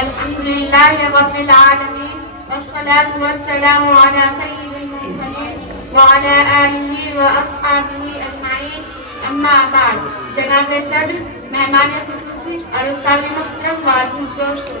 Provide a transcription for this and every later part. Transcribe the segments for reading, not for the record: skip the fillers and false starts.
الحمد لله رب العالمين والصلاة والسلام على سيد المرسلين وعلى آله وأصحابه أجمعين أما بعد جناب صدر مہمان خصوصی اور استاد محترم و عزیز دوستو،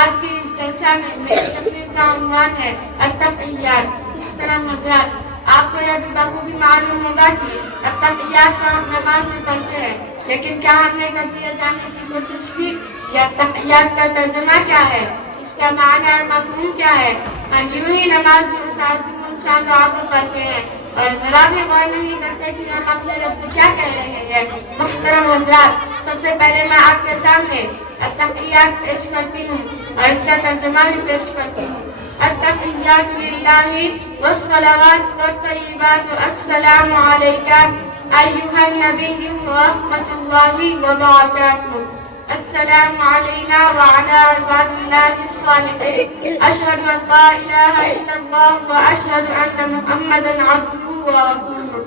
آج کے اس جلسہ میں میری تقریر کا عنوان ہے التحیات۔ محترم حضرات، آپ کو یہ بھی بخوبی معلوم ہوگا کہ التحیات کا ہم نماز میں پڑھتے ہیں، لیکن کیا ہم نے کبھی یہ جاننے کی کوشش کی یا التحیات کا ترجمہ کیا ہے، اس کا معنی اور مفہوم کیا ہے؟ ہم یوں ہی نماز میں اس عظیم الشان دعا کو پڑھتے ہیں اور ذرا بھی غور نہیں کرتے کہ ہم اپنے رب سے کیا کہہ رہے ہیں۔ محترم حضرات، سب سے پہلے میں آپ کے سامنے التحیات پیش کرتی ہوں اور اس کا ترجمہ بھی پیش کرتی ہوں۔ التحیات للہ والصلوات والطیبات السلام علیکہ ایھا النبی ورحمۃ اللہ وبرکاتہ۔ السلام علینا وعلی عباد اللہ الصالحین، اشہد ان لا الہ الا اللہ واشہد ان محمدا عبدہ ورسولہ۔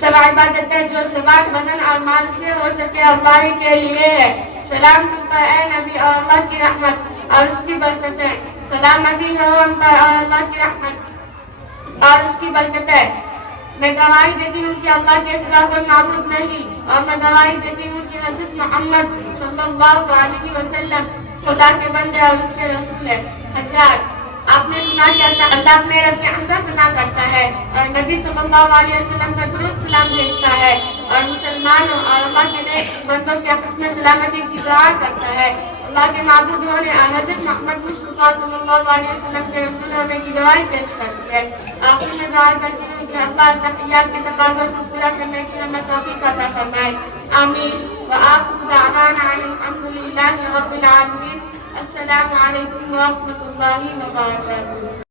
سب عبادتیں جو سبات بدن اور مال سے ہو سکے اللہ ہی کے لیے ہے۔ سلام تم پر اے نبی اور اللہ کی رحمت اور اس کی برکتیں، سلامتی ہو ہم پر اور اللہ کی رحمت اور اس کی برکتیں۔ میں گواہی دیتی ہوں کہ اللہ کے سوا کوئی معبود نہیں، اور میں گواہی دیتی ہوں کہ حضرت محمد صلی اللہ علیہ وسلم خدا کے بندے اور اس کے رسول ہے۔ حضرات، آپ نے سنا کہ اللہ اپنے رب کے اندر بنا کرتا ہے اور نبی صلی اللہ علیہ وسلم کا درود سلام بھیجتا ہے اور مسلمانوں اور اللہ کے نیک بندوں کے حق میں سلامتی کی دعا کرتا ہے۔ اللہ کے معبود ہونے اور حضرت محمد مصطفیٰ صلی اللہ علیہ وسلم کے رسول ہونے کی گواہی پیش کرتی ہے۔ آخر میں دعا کرتی ہوں کہ اللہ التحیات کے تقاضوں کو پورا کرنے کی ہمیں توفیق عطا فرمائے، آمین۔ وآخر دعوانا ان الحمد للہ رب العالمین۔ السلام علیکم ورحمۃ اللہ وبرکاتہ۔